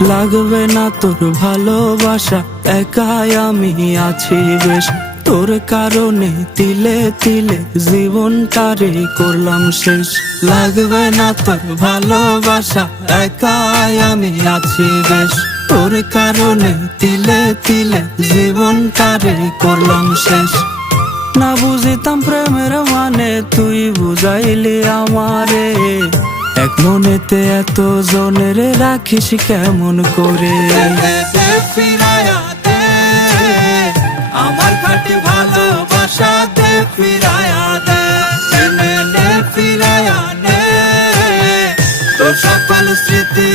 লাগবে না তোর ভালোবাসা, একাই আমি আছি বেশ। তোর কারণে তিলে তিলে জীবনটারে করলাম শেষ। লাগবে না তোর ভালোবাসা, একাই আমি আছি বেশ। তোর কারণে তিলে তিলে জীবনটারে করলাম শেষ। না বুঝিতাম প্রেমের মানে তুই বুঝাইলি আমারে। এক মনেতে এত জনের রাখিস কেমন করে? আমার খাটি ভালোবাসা দে ফিরায়া দে ফিরায়া তোর সকল স্মৃতি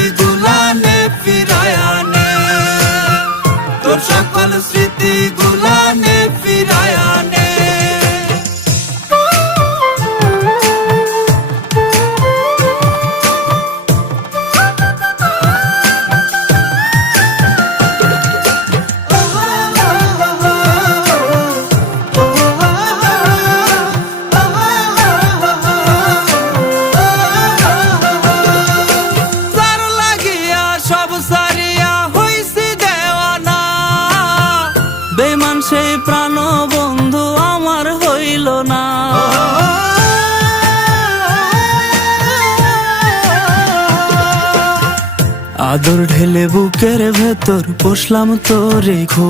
বেমান সেই প্রাণ বন্ধু আমার হইল না। আদর ঢেলে বুকের ভেতর বসলাম তোরে খো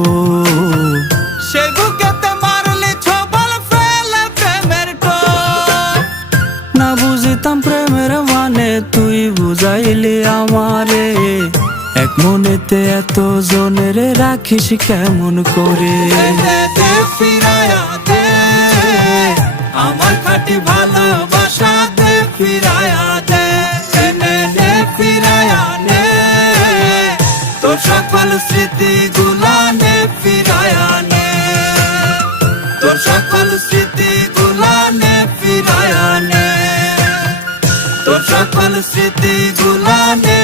সে বুকেতে মারলে ছবল ফেলে প্রেমের না বুঝিতাম প্রেমের মানে তুই বুঝাইলি আমারে। এক মনেতে এত জনের রাখিস কেমন করে? ফিরায়া দে, আমার খাটি ভালোবাসা দে ফিরায়া দে। নে ফিরায়া নে তোর সকল স্মৃতি গুলা নে, ফিরায়া নে। তোর সকল স্মৃতি গুলা নে, ফিরায়া নে। তোর সকল স্মৃতি গুলা নে